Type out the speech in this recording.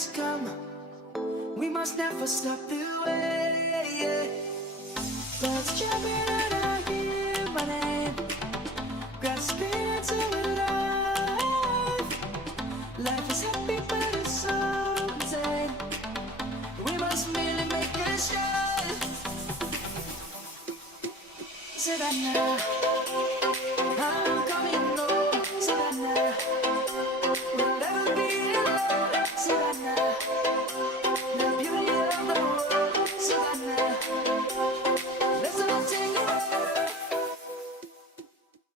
has come, we must never stop the way. Let's jump in and I hear my name, grasping into life. Life is happy but it's so insane. We must merely make a start. Say that now.